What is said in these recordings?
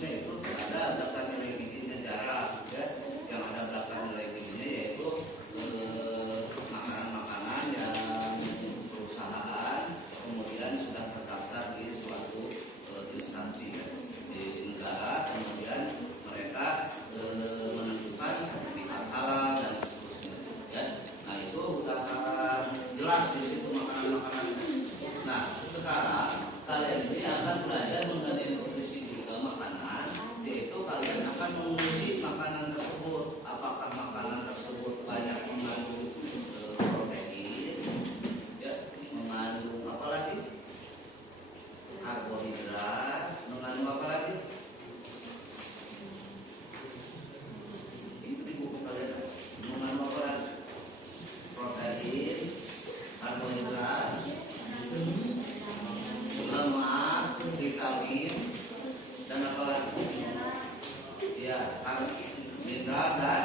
berikutnya itu ada daftar nilai gizi negara, ya, yang ada daftar nilai gizinya yaitu makanan-makanan yang perusahaan kemudian sudah terdaftar di suatu instansi, ya, di negara, kemudian mereka menentukan sertifikat halal dan seterusnya, ya. Nah itu sudah sangat jelas di situ makanan-makanan. Nah sekarang kalian ini akan belajar mengenai nutrisi juga makanan, yaitu kalian akan menguji makanan tersebut, apakah makanan tersebut banyak mengandung protein, ya, mengandung apa lagi, karbohidrat, mengandung apa lagi, itu di buku kalian, mengandung apa lagi, protein, karbohidrat, lemak, vitamin, dan apa lagi? Ya, mineral dan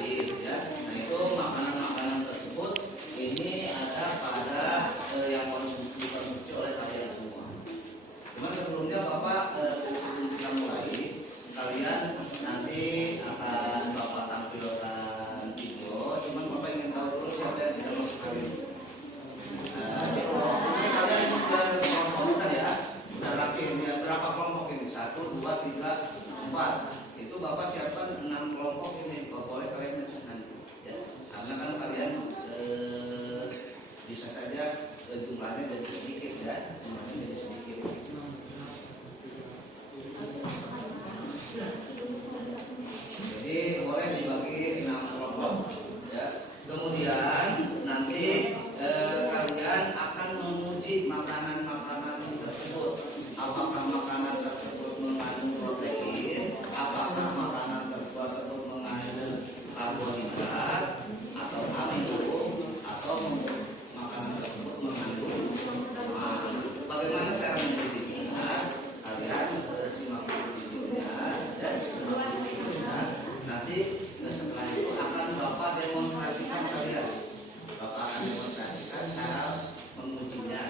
air, ya. Nah itu makanan-makanan tersebut ini ada pada yang harus dikonsumsi oleh kalian semua. Cuma sebelumnya Bapak sebelum kita mulai, kalian nanti akan Bapak tampilkan video. Cuman Bapak ingin tahu dulu siapa yang tidak masuk hari ini. Ini kalian sudah kelompokkan, ya, sudah rapi ya. Berapa kelompok ini? 1, 2, 3, 4. Itu Bapak siapkan 6 kelompok ini. Boleh kalian ngecek nanti, ya. Karena kan kalian bisa saja jumlahnya jadi sedikit, ya, jumlahnya jadi sedikit. Jadi boleh dibagi 6 kelompok, ya. Kemudian nanti kalian akan menguji makanan-makanan tersebut. Apakah makanan tersebut mengandung protein, apakah makanan tersebut mengandung karbohidrat atau amino, atau makanan tersebut mengandung lemak. Bagaimana cara mengujinya? Kalian simak videonya, dan simak videonya. Nanti setelah itu akan Bapak demonstrasikan kalian. Bapak akan demonstrasikan cara mengujinya.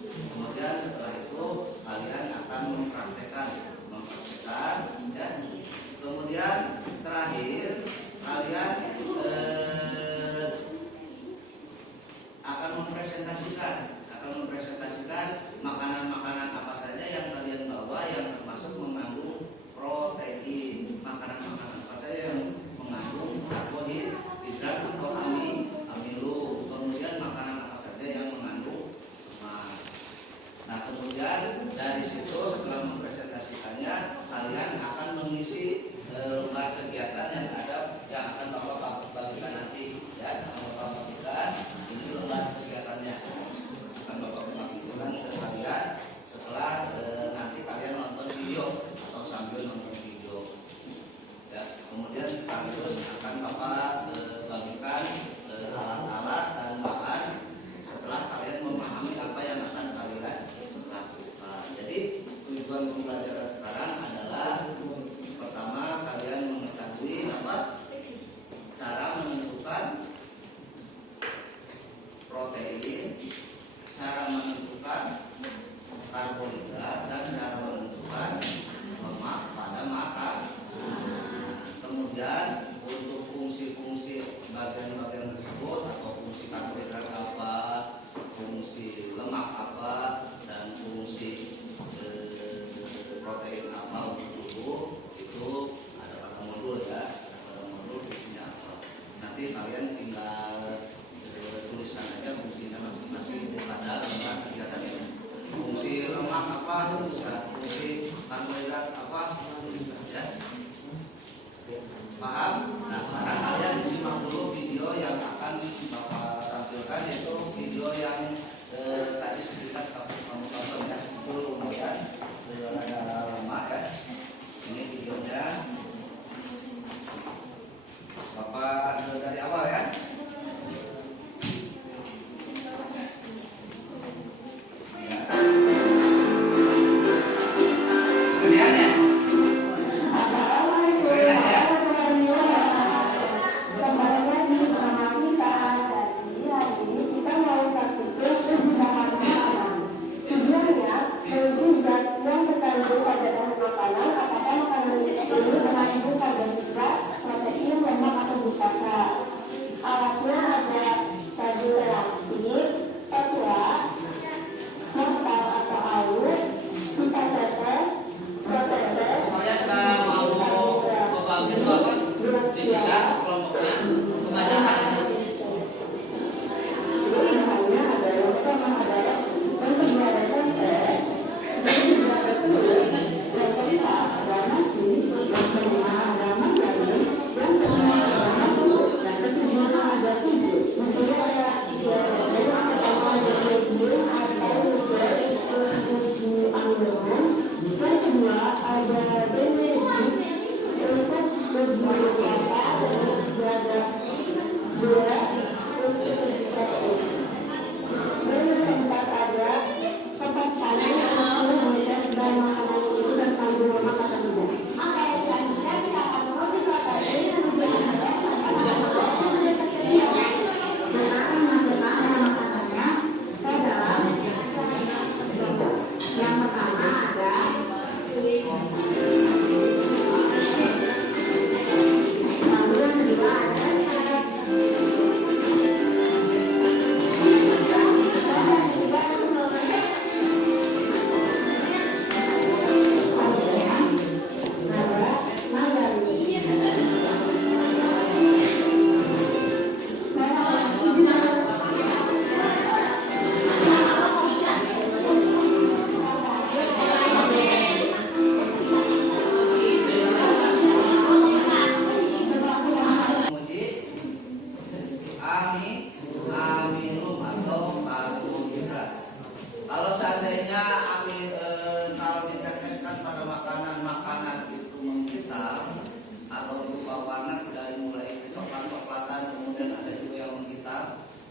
Kemudian setelah itu kalian akan mempraktekkan, ya. Kemudian terakhir kalian akan mempresentasikan makanan-makanan apa saja yang kalian bawa yang termasuk mengandung protein, makanan-makanan apa saja yang mengandung karbohidrat atau amino, kemudian makanan apa saja yang mengandung lemak. Nah kemudian dari situ setelah mempresentasikannya, kalian akan mengisi lembar kegiatan yang akan Bapak bagikan nanti, ya. Bapak bagikan ini lembar kegiatannya, akan Bapak bagikan ke kalian setelah nanti kalian nonton video atau sambil nonton video, ya. Kemudian sekaligus akan Bapak bagikan alat-alat dan bahan setelah kalian memahami apa yang akan kalian lakukan. Jadi tujuan pembelajaran sekarang adalah pertama kalian mengetahui apa cara menentukan protein, cara menentukan karbohidrat, dan cara menentukan lemak pada makan. Kemudian untuk fungsi-fungsi bagian-bagian tersebut atau fungsi karbohidrat apa, fungsi lemak apa, dan fungsi protein apa untuk tubuh, itu ada pada modul, ya. Pada modul fungsinya apa. Nanti kalian tinggal tuliskan aja fungsinya masing-masing pada lembar kegiatan ini. Fungsi lemak apa, fungsi karbohidrat apa, ya. Paham? Nah sekarang kalian simak dulu video yang akan Bapak tampilkan, yaitu video yang tadi sekitar kamu tonton, ya. Itu lumayan ada lama, ya. Ini videonya Bapak dari awal, ya. Kemudian, ya. Tujuannya, menguji zat yang terkandung pada bahan makanan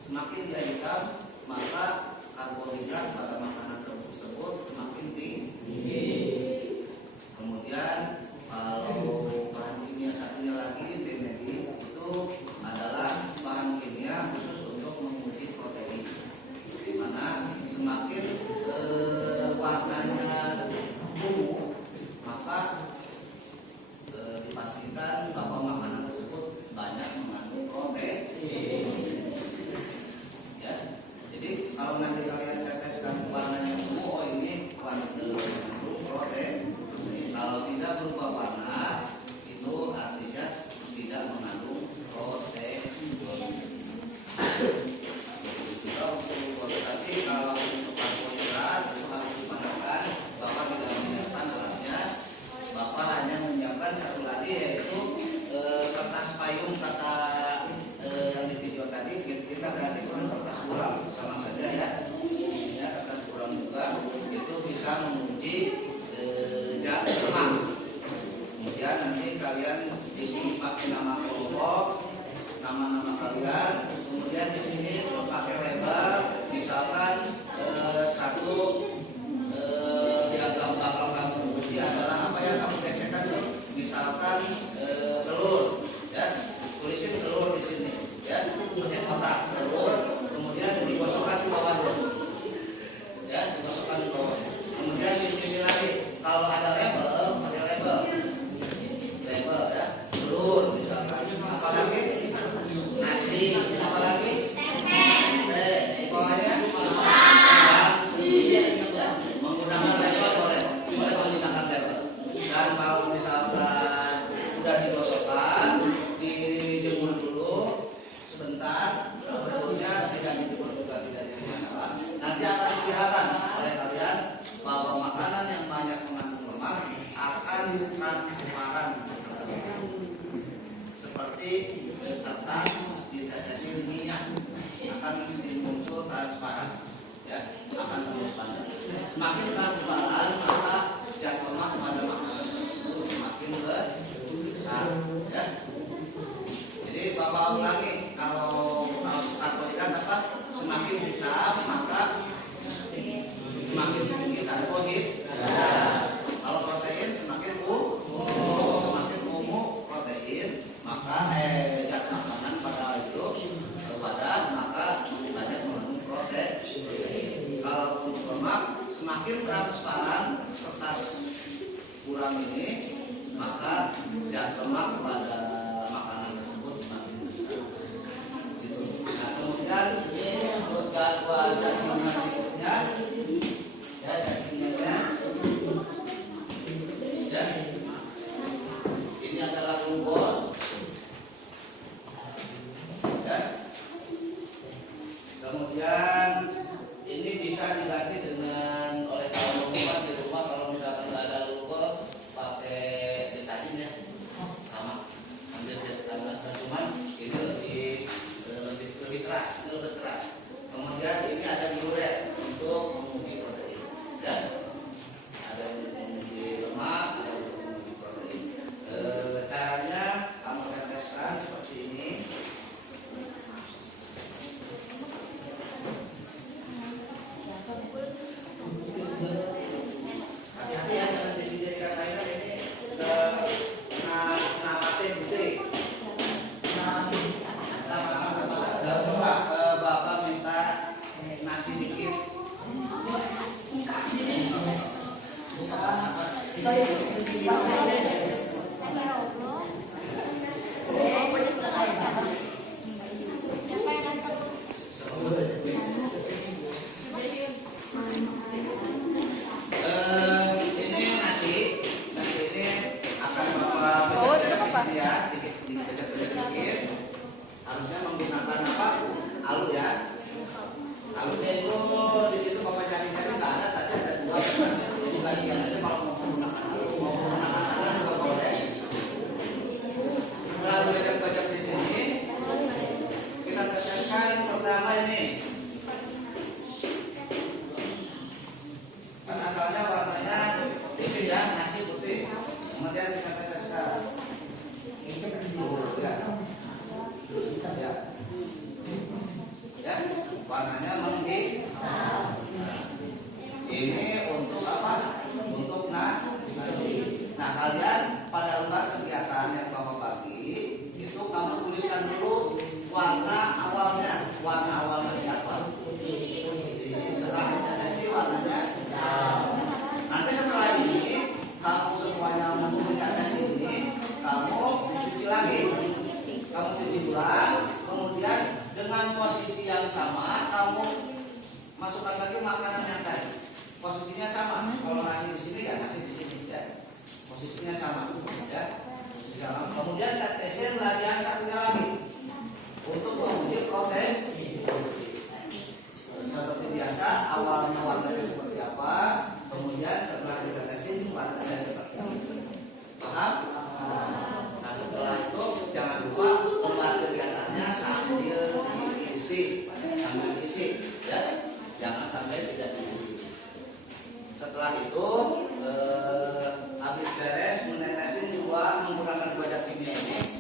Semakin dia hitam, maka karbohidrat pada makanan tersebut semakin tinggi. Kemudian kalau bahan kimia satunya lagi BMED itu adalah bahan kimia khusus untuk menguji protein, di mana semakin warnanya ungu, maka dipastikan bahwa makanan tersebut banyak mengandung protein. Kalau nanti kalian teteskan warnanya ungu, oh ini mengandung protein. Kalau tidak berupa warna, itu artinya tidak mengandung protein. Tapi kalau untuk karbohidrat itu harus dipandangkan Bapak tidak menyiapkan alatnya. Bapak hanya menyiapkan satu lagi, yaitu kertas payung kata yang di video tadi. Kita berarti kertas buram sama saja ya. Kertas buram juga itu bisa menguji zat lemak. Kemudian nanti kalian di sini pakai nama kelompok, nama-nama kalian. Kemudian di sini pakai label, misalkan satu yang bakal kamu uji adalah apa yang kamu gesekkan tuh, misalkan telur, ya tulisin telur di sini, ya pakai kotak telur, kemudian digosokkan di bawahnya, ya digosokkan di bawah. Kemudian di sini lagi kalau ada label, pakai label ya telur misalkan, apalagi nasi, apalagi tempe, di bawahnya menggunakan label boleh menggunakan label. Dan kalau misalkan udah digosokkan, dijemur dulu sebentar, sebetulnya tidak dijemur juga tidak jadi masalah. Nanti akan kelihatan oleh kalian bahwa makanan yang banyak mengandung lemak akan transparan seperti kertas ditetesin minyak, akan muncul transparan, ya akan transparan. Semakin transparan maka zat lemak pada makanan tersebut semakin besar, ya. Jadi Bapak ulangi, kalau karbohidrat apa? Semakin hitam maka semakin tinggi karbohidrat. Kalau protein semakin ungu protein, maka zat makanan pada itu maka lebih banyak mengandung protein. Kalau untuk lemak semakin transparan kertas buram ini, maka zat lemak pada makanan tersebut semakin besar. Gitu. Nah, kemudian ini untuk zat kimia berikutnya, ya zat kimianya, ya ini adalah glukosa, ya. Kemudian ini bisa diganti dengan oleh kaum perempuan di rumah. Kalau misalkan nggak ada glukosa, pakai deterjen ya, sama ambil deterjen, cuman ini lebih keras, ini lebih keras. Kemudian ini ada sini ya, dikit. Harusnya menggunakan apa? Alu ya. Alunya itu di situ Bapak cari-cari nggak ada, tadi ada dua. Jadi bagian aja kalau mau menggunakan alu, mau menggunakan tangan juga boleh. Setelah bajak-bajak di sini, kita teskan pertama ini. Kan asalnya warnanya putih ya, nasi putih. Kemudian kita teskan. Ya, warnanya menghitam. Ini untuk apa? Untuk nasi. Nah, kalian pada lembar kegiatan yang Bapak bagi itu kamu tuliskan dulu warna awalnya. Warna awalnya siapa? Setelah nasi warnanya hitam. Nanti setelah ini kamu semuanya memberikan tes ini, kamu cuci lagi, kamu cuci ulang, kemudian dengan posisi yang sama kamu masukkan lagi makanan yang tadi. Posisinya sama. Kalau nasi di sini ya nasi di sini ya. Posisinya sama ya. Posisi sama. Kemudian kita tesin lagi yang satunya lagi untuk menguji protein. Seperti biasa, awalnya warnanya seperti apa, kemudian setelah kita tesin warnanya seperti apa. Paham? Nah, setelah itu jangan lupa lembar kegiatannya sambil diisi, ya. Jangan sampai tidak diisi. Setelah itu habis beres menetesin juga menggunakan bajak kimia ini,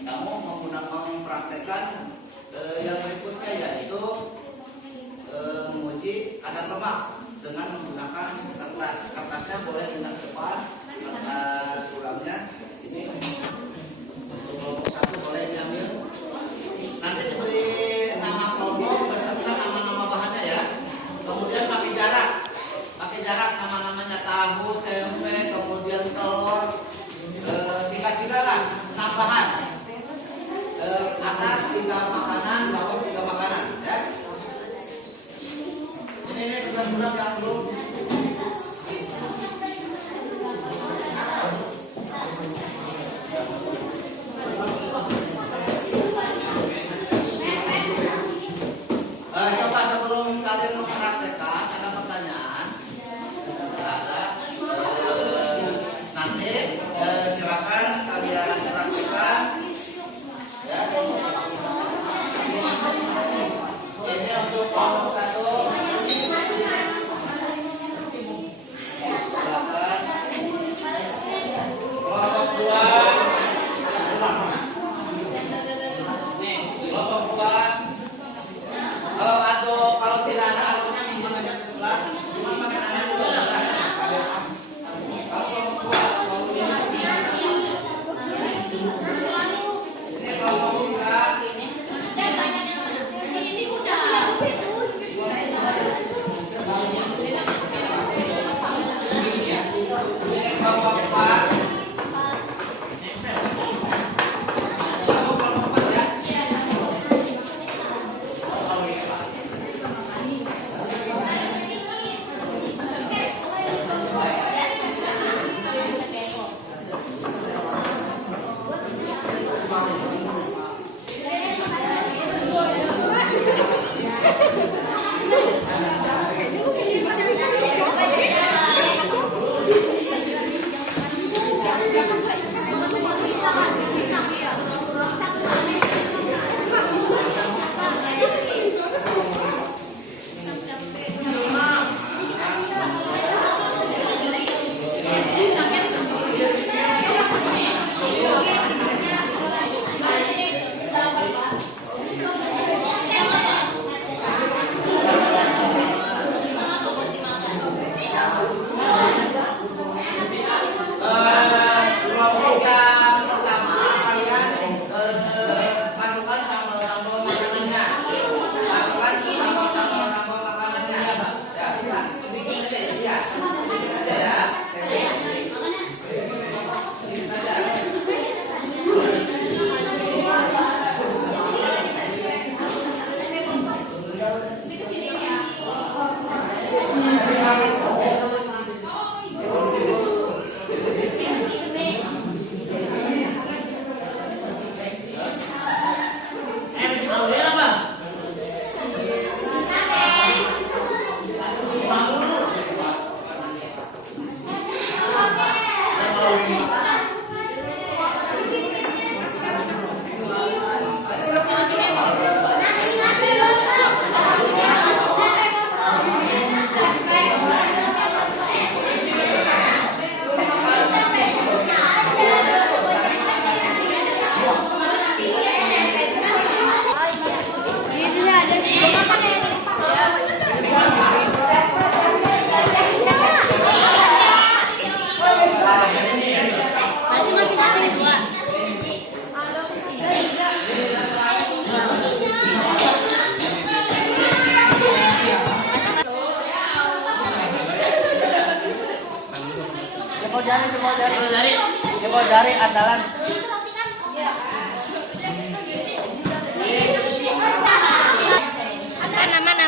Coba dari andalan.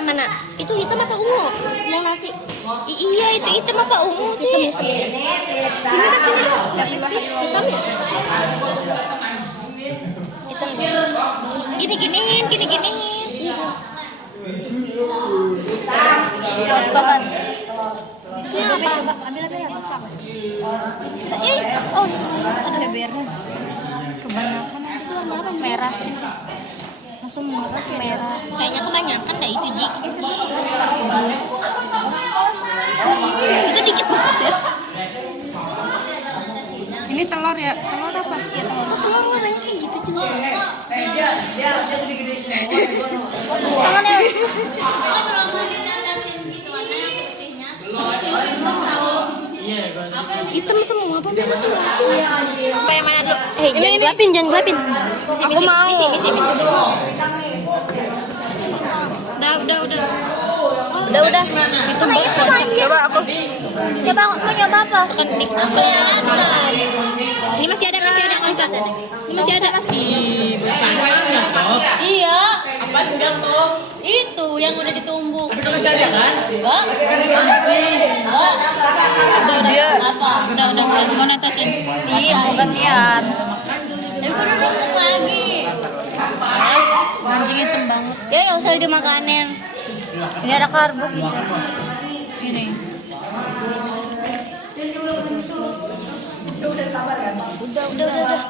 Mana? Itu hitam apa ungu? Yang nasi. Iya, itu hitam apa ungu sih? Sini ke sini. Hitam ya? Hitam. Gini-giniin. Mas papan. Ini apa? Coba ambil aja yang rusak. Ada bebernya. Kebanyakan itu warna apa? Merah sih. Langsung merah. Kayaknya kebanyakan dah itu, Ji. Itu dikit banget ya. Ini telur ya? Telur apa? Ya, kok telur warnanya kayak gitu, Ji? Dia gede-gede semua. Tangan ya. Hitam semua apa merah semua sih? Apa yang mana dulu? Jangan gelapin. Aku mau. Udah. Itu baru kocak. Coba aku mau nyoba apa? Ini masih ada nggak usah. Ini masih ada. Iya. Apa enggak tuh? Itu yang udah ditumbuk. Tapi masih ada kan? Enggak. Udah mau netesin. Iya, mau gantian. Tapi kok udah numpuk lagi. Anjing hitam banget. Ya nggak usah dimakanin. Ini ada karbo gitu. Ini. Udah.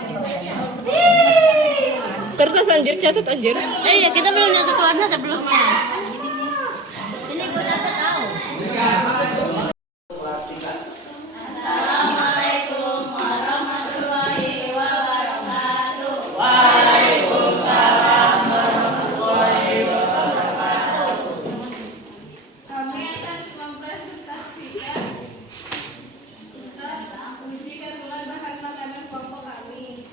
Kertas anjir, catat anjir. Iya, kita belum nyatet warna sebelumnya. Ini gue catat tahu. Kami akan mempresentasikan tentang uji kandungan bahan makanan kelompok kami.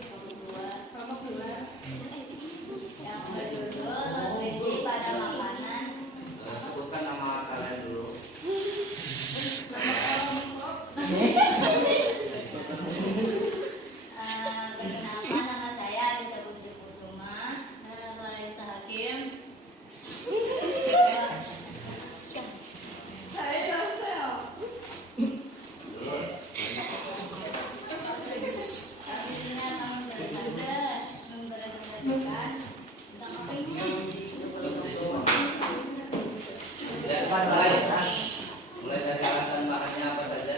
Kelompok 2. Yang berjudul nutrisi pada makanan. Sebutkan nama kalian dulu. Perkenalkan, nama saya Alisa Putri Kusuma. Nama saya Isa Hakim. Saya Yosel. Akhirnya kami mempresentasikan tentang apa ini? Ya, mulai dari alasan bahannya apa saja.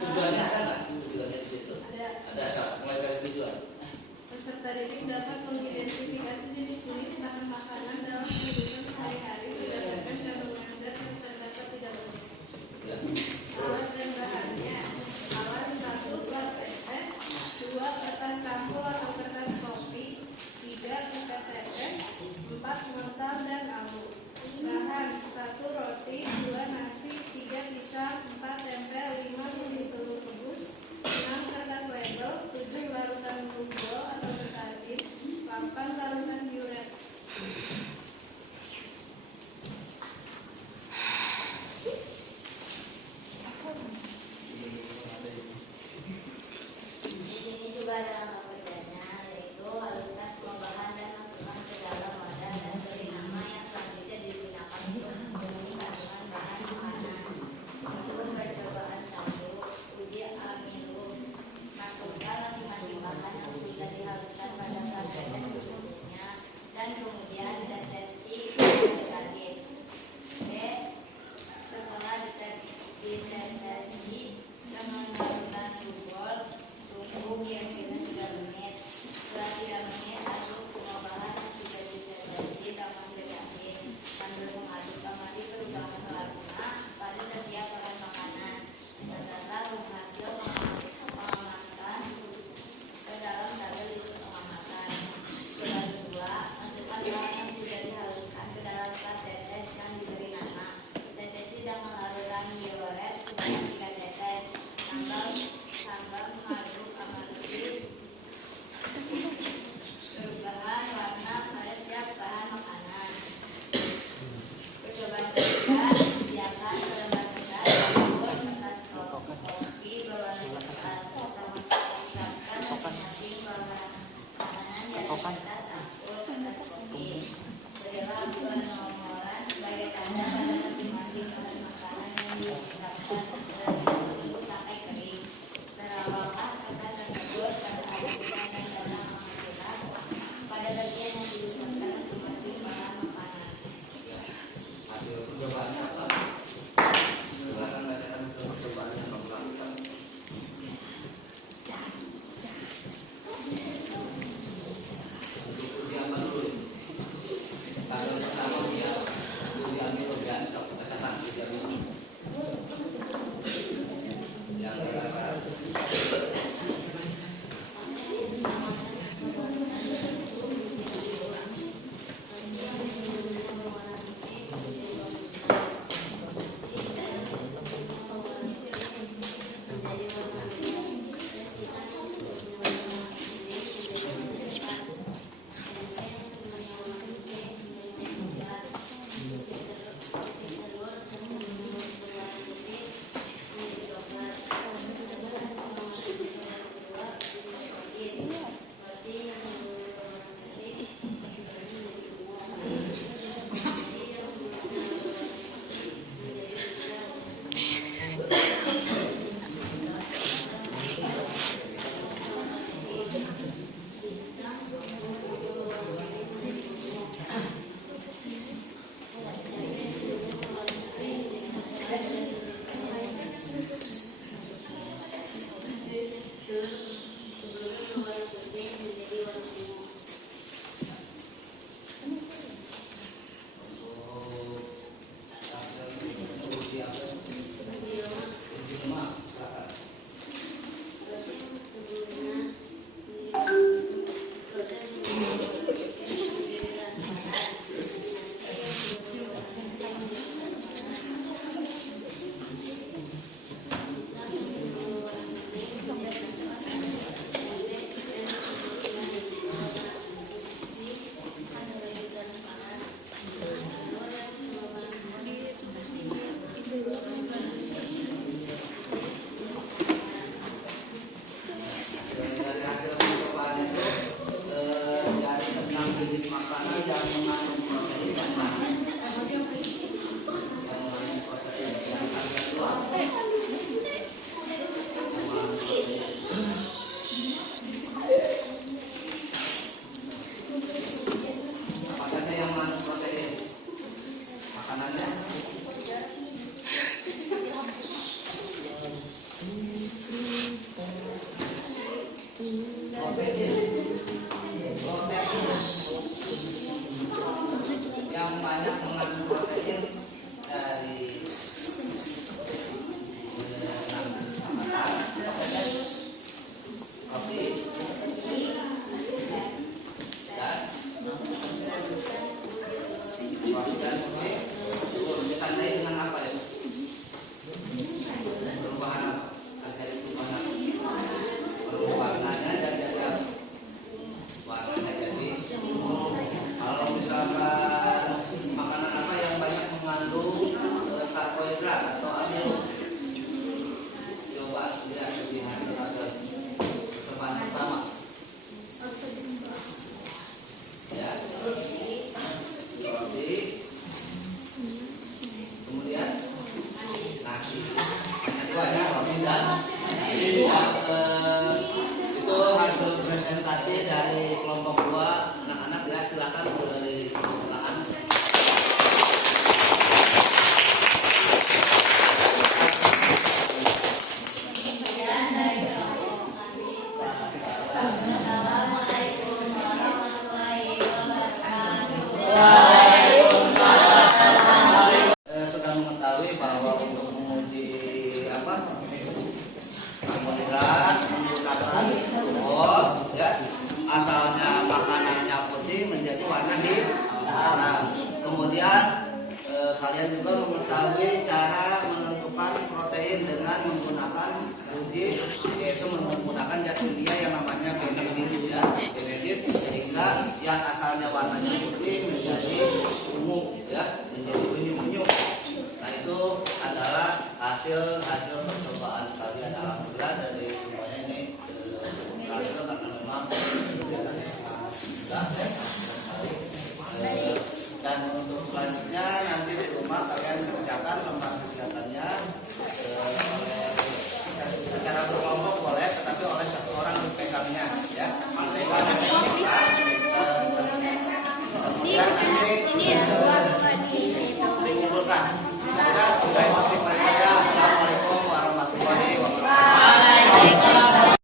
Tujuannya ada nggak? Tujuannya di situ. Ada. Mulai dari tujuan. Peserta didik dapat mengidentifikasi jenis-jenis bahan makanan dalam kehidupan sehari-hari berdasarkan kandungan zat yang terdapat di dalamnya. Ya. Alat dan bahannya. Alat 1 plat tetes, 2 kertas sampul atau kertas kopi, 3 pipet tetes, 4 mental dan alu. Bahan 1 roti, 2 nasi, 3 pisang, 4 tempe, 5 kunis telur rebus, 6 kertas label, 7 larutan bubol atau betadine, 8 larutan diuret. Di sini juga ada nama kerjanya, yaitu haluskan semua bahan dan masukkan ke dalam wadah dan beri nama yang selanjutnya digunakan untuk memenuhi kandungan bahan makanan. Untuk percobaan 1, uji amino. Masukkan masing-masing bahan yang sudah dihaluskan pada plat tetes seluruhnya dan kemudian ditetesi betadine. B. Setelah ditetesi dengan larutan bubol, tunggu kira-kira 3 menit. Setelah 3 menit, aduk semua bahan yang sudah ditetesi dengan betadine sambil mengaduk amati perubahan warna pada setiap bahan makanan. Setelah hasil pengamatan ke dalam tabel list pengamatan. Coba 2, masukkan bahan yang sudah dihaluskan ke dalam plat tetes yang diberi nama. Tetesi dengan larutan dioret sebanyak 3 tetes. Sambal mengaduk amati perubahan warna pada setiap bahan makanan. Percobaan ketiga, sediakan selembar kertas, bubol, kertas Dari hasil percobaan itu dari ke-6 jenis makanan yang mengandung protein dan bahan yang mengandung protein yang harga dua mengandung protein. Apa saja yang mengandung protein? Makanannya yang banyak mengandung protein dari roti dan ditandai dengan apa ya? Perubahan apa? Dari perubahan warnanya dan dari warnanya jadi kalau misalkan makanan apa yang banyak mengandung karbohidrat atau amino, coba lihat kelebihan terhadap bahan pertama ya roti, kemudian nasi. Yang kedua ya roti dan nasi. Itu hasil presentasi dari kelompok 2 anak-anak ya, silakan dari